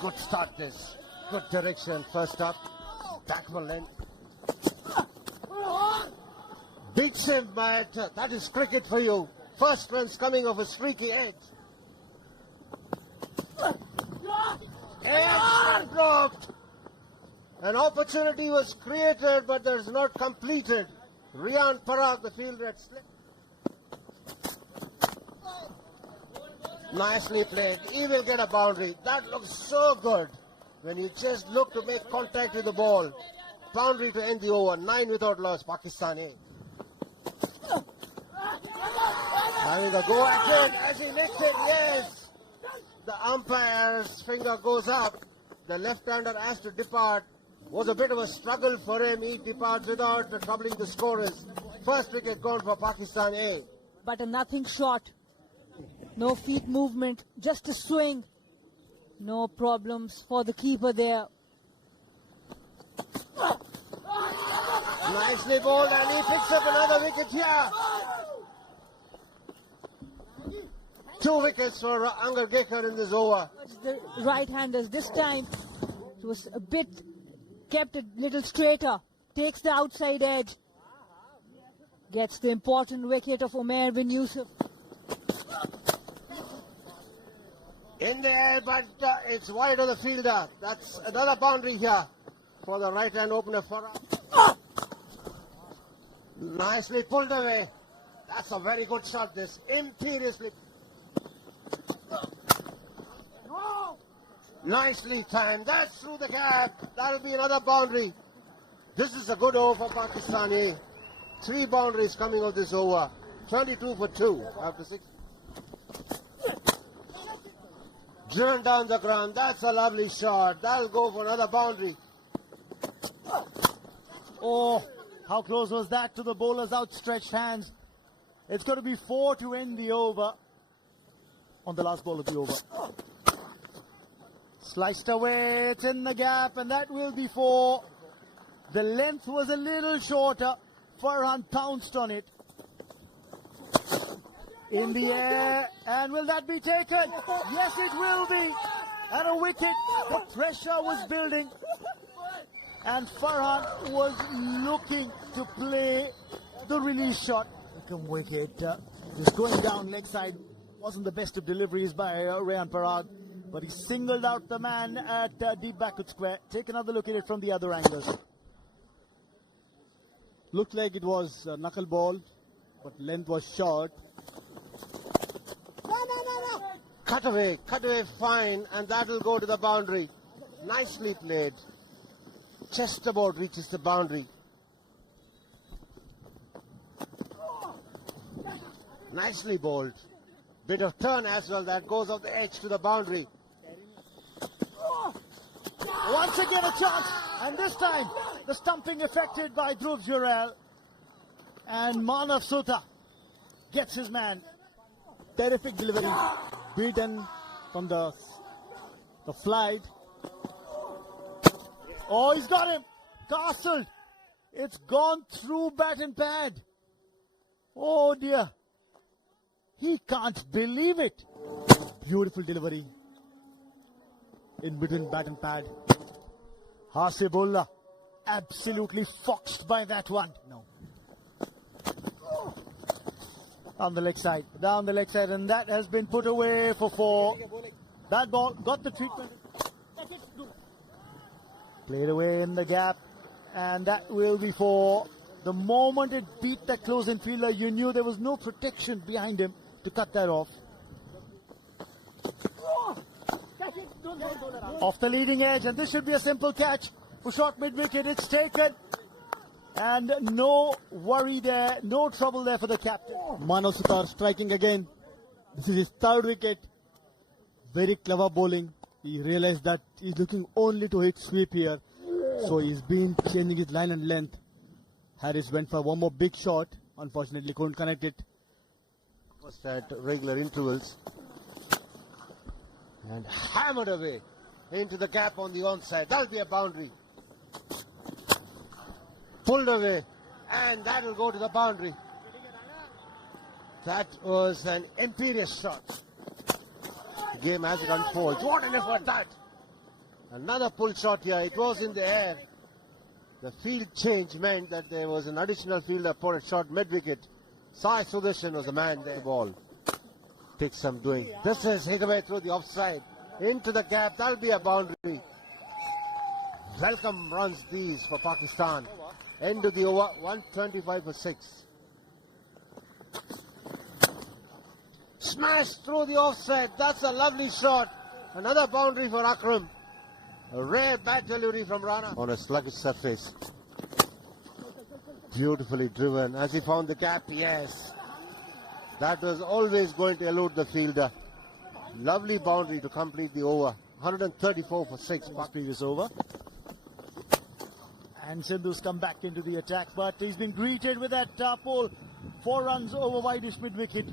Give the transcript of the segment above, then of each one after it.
Good start this. Good direction. First up. Backman length. Beats him, but that is cricket for you. First runs coming off a streaky edge. Edge dropped. An opportunity was created, but there's not completed. Riyan Parag, the fielder, had slipped. Nicely played. He will get a boundary. That looks so good when you just look to make contact with the ball. Boundary to end the over. 9 without loss. Pakistan A. Having a go at it as he makes it. Yes. The umpire's finger goes up. The left-hander has to depart. Was a bit of a struggle for him. He departs without troubling the scorers. First wicket gone for Pakistan A. But a nothing shot. No feet movement, just a swing. No problems for the keeper there. Nicely bowled, and he picks up another wicket here. 2 wickets for Angargekar in this over. The right-handers this time, it was a bit, kept a little straighter. Takes the outside edge. Gets the important wicket of Umair bin Yusuf. In the air, but it's wide of the fielder. That's another boundary here for the right-hand opener. Nicely pulled away. That's a very good shot, this. Imperiously. Nicely timed. That's through the gap. That'll be another boundary. This is a good over for Pakistan A. 3 boundaries coming of this over. 22 for 2 after 6. Driven down the ground. That's a lovely shot. That'll go for another boundary. Oh, how close was that to the bowler's outstretched hands. It's going to be 4 to end the over on the last ball of the over. Sliced away, it's in the gap, and that will be 4. The length was a little shorter. Farhan pounced on it. In the air, and will that be taken? Yes, it will be. And a wicket. The pressure was building, and Farhan was looking to play the release shot. Second wicket is going down leg side. Wasn't the best of deliveries by Riyan Parag, but he singled out the man at deep backward square. Take another look at it from the other angles. Looked like it was a knuckle ball, but length was short. Cut away fine, and that'll go to the boundary. Nicely played. Just about reaches the boundary. Nicely bowled. Bit of turn as well, that goes off the edge to the boundary. Once again a chance, and this time the stumping affected by Dhruv Jurel, and Manav Sutha gets his man. Terrific delivery, beaten from the flight. Oh, he's got him, castled. It's gone through bat and pad. Oh dear, he can't believe it. Beautiful delivery in between bat and pad. Hasibullah absolutely foxed by that one. No. Down the leg side, and that has been put away for 4. That ball got the treatment. Played away in the gap, and that will be 4. The moment it beat that close-in fielder, you knew there was no protection behind him to cut that off. Off the leading edge, and this should be a simple catch for short mid-wicket. It's taken, and no worry there, no trouble there for the captain. Manav Sutha striking again. This is his 3rd wicket. Very clever bowling. He realized that he's looking only to hit sweep here, so he's been changing his line and length. Harris went for one more big shot. Unfortunately, couldn't connect it. First at regular intervals. And hammered away into the gap on the onside. That'll be a boundary. Pulled away, and that'll go to the boundary. That was an imperious shot. The game as it unfolds. What an effort that! Another pull shot here. It was in the air. The field change meant that there was an additional fielder for a shot mid-wicket. Sai Sudarshan was the man there. The ball takes some doing. This is Higaway through the offside. Into the gap. That'll be a boundary. Welcome runs these for Pakistan. End of the over. 125 for 6. Smashed through the offside. That's a lovely shot. Another boundary for Akram. A rare bat delivery from Rana on a sluggish surface. Beautifully driven. As he found the gap, yes. That was always going to elude the fielder. Lovely boundary to complete the over. 134 for 6. Previous over. And Sindhu's come back into the attack, but he's been greeted with that pole. 4 runs over wideish mid-wicket.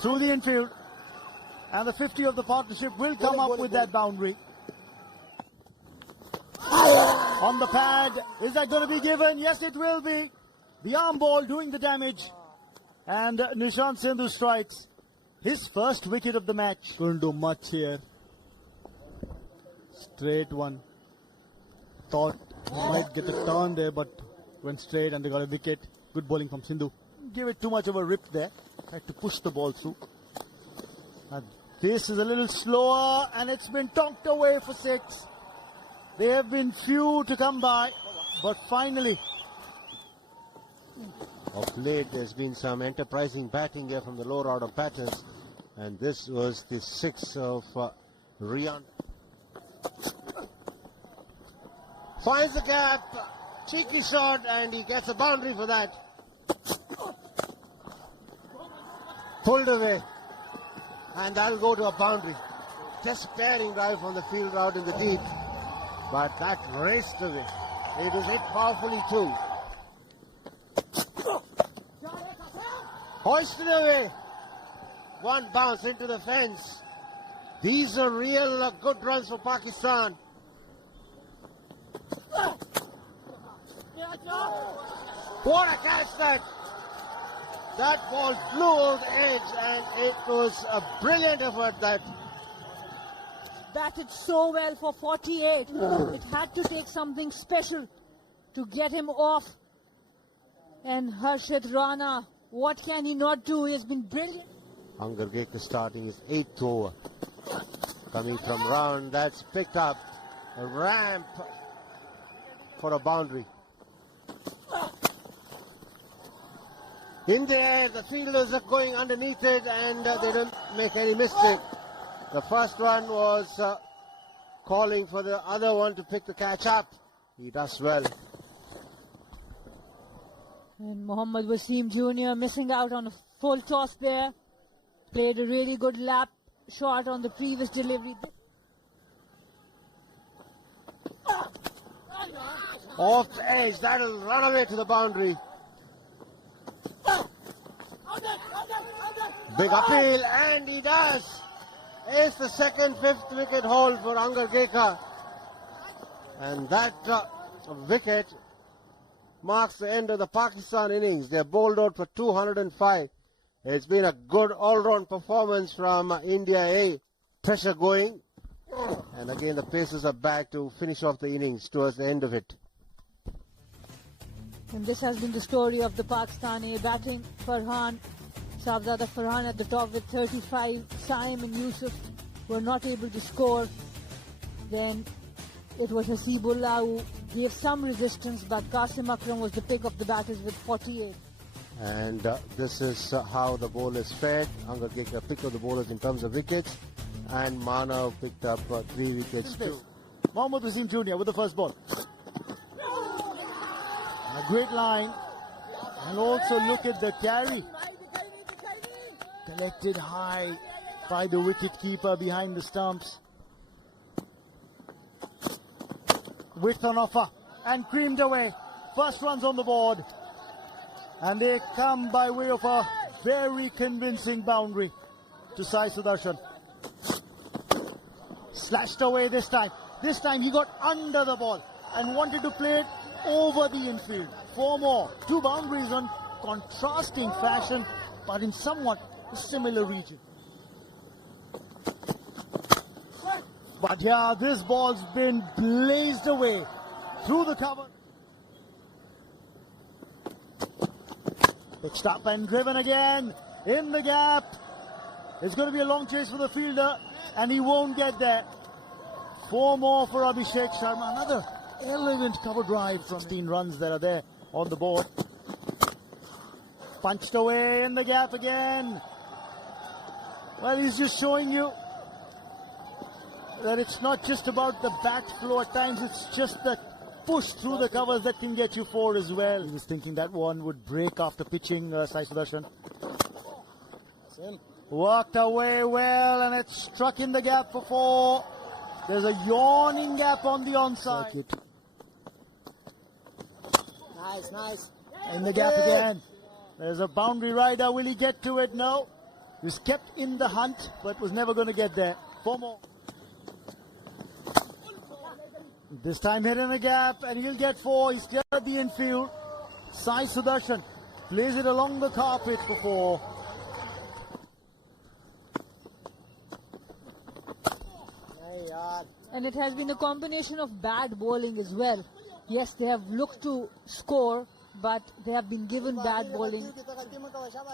Through the infield. And the 50 of the partnership will come up with that boundary. On the pad. Is that going to be given? Yes, it will be. The arm ball doing the damage. And Nishant Sindhu strikes his first wicket of the match. Couldn't do much here. Straight one. Thought he might get a turn there, but went straight and they got a wicket. Good bowling from Sindhu. Give it too much of a rip there. Had to push the ball through. And pace is a little slower and it's been tonked away for 6. There have been few to come by, but finally. Of late, there's been some enterprising batting here from the lower order batters. And this was the 6 of Rian. Finds the gap. Cheeky shot and he gets a boundary for that. Pulled away. And that'll go to a boundary. Despairing drive from the field out in the deep. But that raced away. It was hit powerfully too. Hoisted away. One bounce into the fence. These are real good runs for Pakistan. What a catch that! That ball flew over the edge and it was a brilliant effort that. Batted so well for 48. It had to take something special to get him off. And Harshit Rana, what can he not do? He has been brilliant. Angargekar starting his 8th over. Coming from round, that's picked up. A ramp for a boundary. In the air, the fielders are going underneath it and they don't make any mistake. The first one was calling for the other one to pick the catch up. He does well. And Mohammad Wasim Jr. missing out on a full toss there. Played a really good lap shot on the previous delivery. Off the edge, that'll run away to the boundary. Big appeal, and he does. It's the second, 5th wicket haul for Angargekar. And that wicket marks the end of the Pakistan innings. They're bowled out for 205. It's been a good all-round performance from India A. Pressure going. And again, the Pacers are back to finish off the innings towards the end of it. And this has been the story of the Pakistani batting. Farhan, Shahzada Farhan at the top with 35. Saim and Yusuf were not able to score. Then it was Hasibullah who gave some resistance, but Qasim Akram was the pick of the batters with 48. And this is how the bowlers fared. Angargekar picked up the bowlers in terms of wickets. And Manav picked up 3 wickets too. Mohammad Wasim Jr. with the first ball. A great line. And also look at the carry. Collected high by the wicket-keeper behind the stumps. Width on offer. And creamed away. First runs on the board. And they come by way of a very convincing boundary to Sai Sudarshan. Slashed away this time. This time he got under the ball and wanted to play it over the infield. 4 more. 2 boundaries on contrasting fashion, but in somewhat a similar region. But yeah, this ball's been blazed away through the cover. Pitched up and driven again in the gap. It's going to be a long chase for the fielder, and he won't get there. 4 more for Abhishek Sharma. Another elegant cover drive from 16 runs that are there on the board. Punched away in the gap again. Well, he's just showing you that it's not just about the bat flow at times, it's just the push through the covers that can get you 4 as well. He was thinking that one would break after pitching Sai Sudarshan. Walked away well, and it struck in the gap for 4. There's a yawning gap on the onside. Nice, nice. In the gap again. There's a boundary rider. Will he get to it? No. He was kept in the hunt, but was never going to get there. 4 more. This time hit in the gap, and he'll get 4. He's cleared the infield. Sai Sudarshan plays it along the carpet for 4. And it has been a combination of bad bowling as well. Yes, they have looked to score, but they have been given bad bowling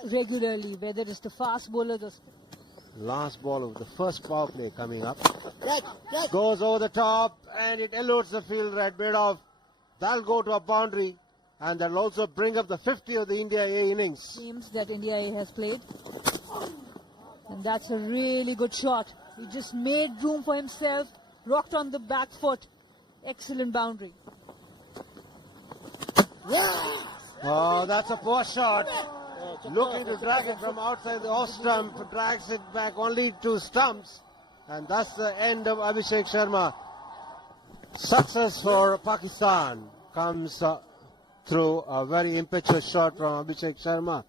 regularly, whether it's the fast bowler, the Last ball of the first power play coming up. Goes over the top, and it eludes the fielder at mid-off. That'll go to a boundary, and that'll also bring up the 50 of the India A innings. games that India A has played. And that's a really good shot. He just made room for himself, rocked on the back foot. Excellent boundary. Oh, that's a poor shot. Looking to drag it from outside the off stump, drags it back only to stumps. And that's the end of Abhishek Sharma. Success for Pakistan comes through a very impetuous shot from Abhishek Sharma.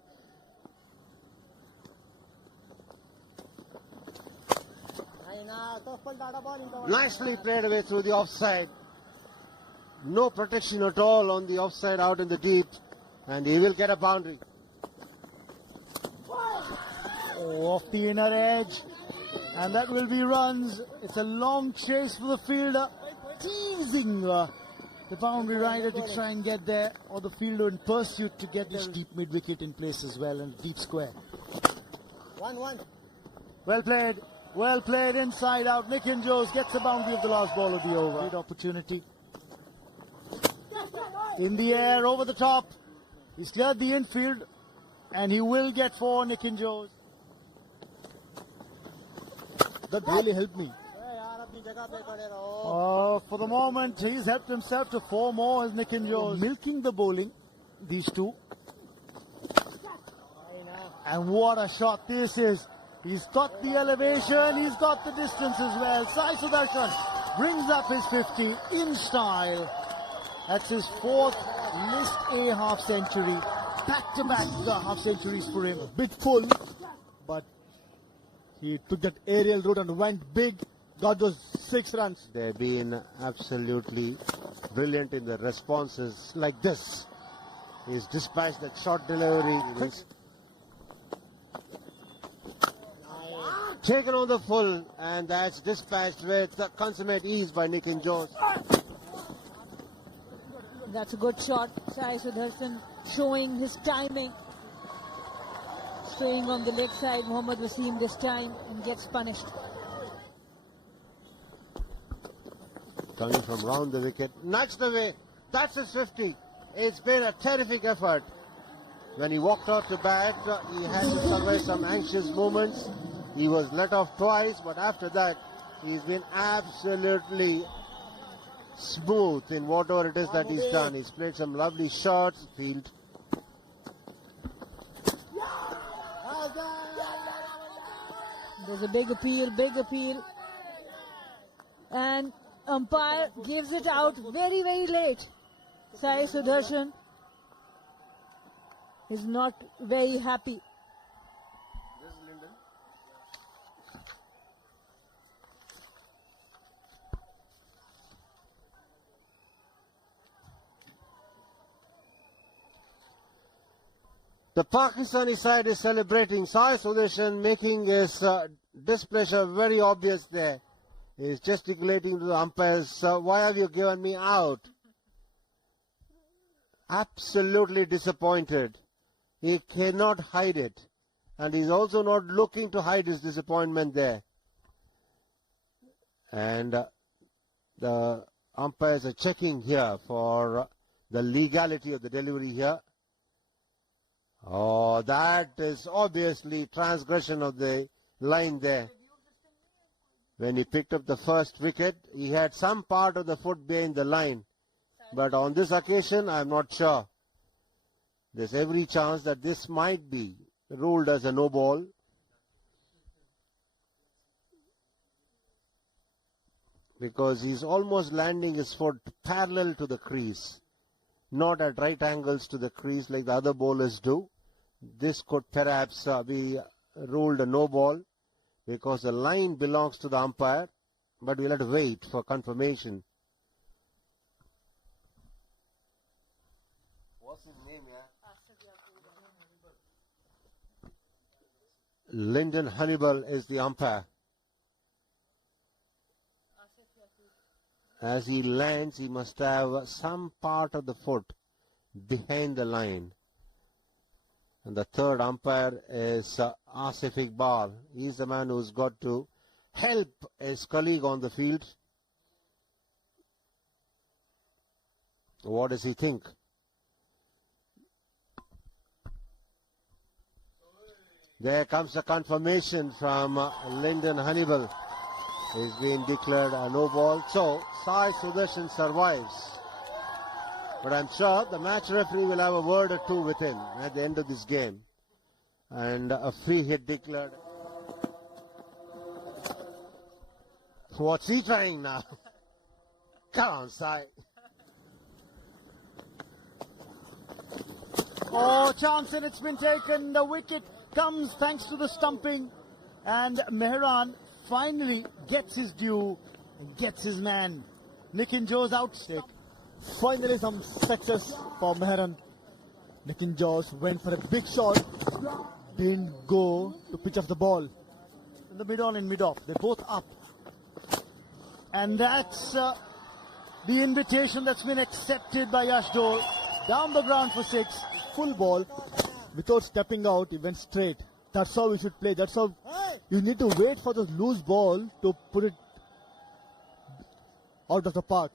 Nicely played away through the offside. No protection at all on the offside out in the deep. And he will get a boundary. Oh, off the inner edge. And that will be runs. It's a long chase for the fielder. Teasing the boundary rider to try and get there. Or the fielder in pursuit to get this deep mid-wicket in place as well. And deep square. 1-1. Well played. Well played inside out. Nikhil Jose gets the boundary of the last ball of the over. Great opportunity. In the air, over the top. He's cleared the infield. And he will get 4, Nikhil Jose. That really helped me. For the moment, he's helped himself to 4 more as Nikhil Jose. Milking the bowling, these two. And what a shot this is. He's got the elevation, he's got the distance as well. Sai Sudarshan brings up his 50 in style. That's his 4th List A half century. Back-to-back half centuries for him. A bit full, but he took that aerial route and went big, got those 6 runs. They've been absolutely brilliant in the responses like this. He's dispatched that short delivery. Taken on the full, and that's dispatched with consummate ease by Nikhil Jose. That's a good shot. Sai Sudarshan showing his timing. Staying on the leg side, Mohammad Wasim this time, and gets punished. Coming from round the wicket, nudged away. That's his 50. It's been a terrific effort. When he walked out to bat, he had to survive some anxious moments. He was let off twice, but after that, he's been absolutely smooth in whatever it is that he's done. He's played some lovely shots, field. There's a big appeal. And umpire gives it out very, very late. Sai Sudarshan is not very happy. The Pakistani side is celebrating. Sai Sudarshan making his displeasure very obvious there. He's gesticulating to the umpires, "Sir, why have you given me out?" Absolutely disappointed. He cannot hide it. And he's also not looking to hide his disappointment there. And the umpires are checking here for the legality of the delivery here. Oh, that is obviously transgression of the line there. When he picked up the first wicket, he had some part of the foot behind the line. But on this occasion, I'm not sure. There's every chance that this might be ruled as a no ball. Because he's almost landing his foot parallel to the crease, not at right angles to the crease like the other bowlers do. This could perhaps be ruled a no ball because the line belongs to the umpire, but we'll have to wait for confirmation. What's his name, yeah? Lyndon Hannibal is the umpire. As he lands, he must have some part of the foot behind the line. And the third umpire is Asif Iqbal. He's the man who's got to help his colleague on the field. What does he think? There comes a confirmation from Lyndon Hannibal. He's been declared a no ball. So, Sai Sudarshan survives. But I'm sure the match referee will have a word or two with him at the end of this game. And a free hit declared. What's he trying now? Come on, Sai. Oh, chance, and it's been taken. The wicket comes thanks to the stumping. And Mehran finally gets his due and gets his man. Nitin Jo's outstake. Finally some success for Mehran. Nitin Jos went for a big shot. Didn't go to pitch off the ball. In the mid-on and mid-off. They're both up. And that's the invitation that's been accepted by Yash Dole. Down the ground for 6. Full ball. Without stepping out, he went straight. That's how we should play. That's how you need to wait for the loose ball to put it out of the park.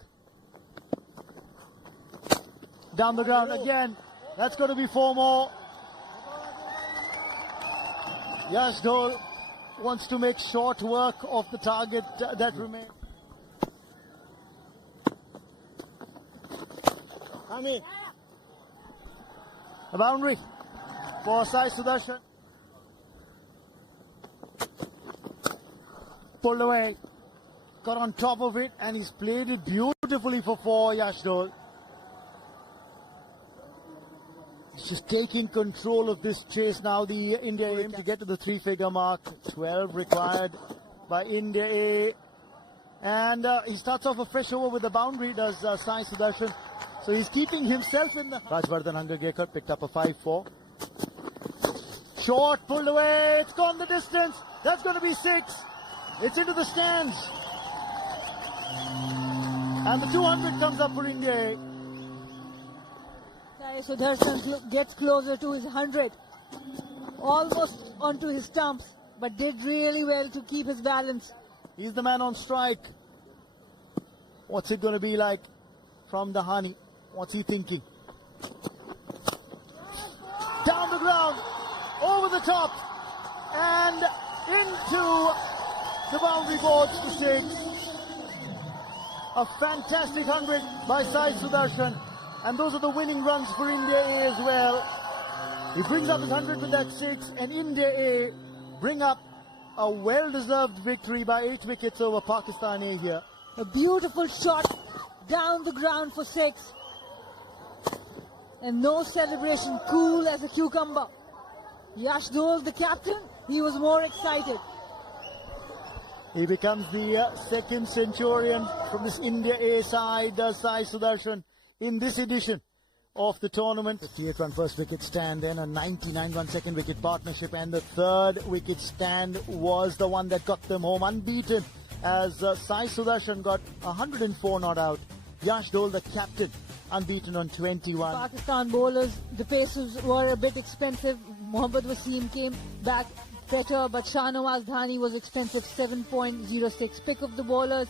Down the ground again. That's going to be 4 more. Yash Dole wants to make short work of the target that remains. A boundary for Sai Sudarshan. Pulled away. Got on top of it and he's played it beautifully for 4, Yash Dole. He's just taking control of this chase now. The India aim to get to the 3-figure mark. 12 required by India A. And he starts off a fresh over with the boundary, does Sai Sudarshan. So he's keeping himself in the... Rajvardhan Hangargekar picked up a 5-4. Short, pulled away. It's gone the distance. That's going to be 6. It's into the stands. And the 200 comes up for India A. Sai Sudarshan gets closer to his 100. Almost onto his stumps, but did really well to keep his balance. He's the man on strike. What's it going to be like from the Hani? What's he thinking? Down the ground, over the top, and into the boundary boards for 6. A fantastic 100 by Sai Sudarshan. And those are the winning runs for India A as well. He brings up his 100 with that 6, and India A bring up a well-deserved victory by 8 wickets over Pakistan A here. A beautiful shot down the ground for 6. And no celebration, cool as a cucumber. Yash Dole, the captain, he was more excited. He becomes the second centurion from this India A side, Sai Sudarshan, in this edition of the tournament. 58-run first wicket stand, then a 99-run second wicket partnership, and the third wicket stand was the one that got them home unbeaten as Sai Sudarshan got 104 not out. Yash Dole, the captain, unbeaten on 21. Pakistan bowlers, the paces were a bit expensive. Mohammad Wasim came back better, but Shahnawaz Dhani was expensive, 7.06. Pick of the bowlers,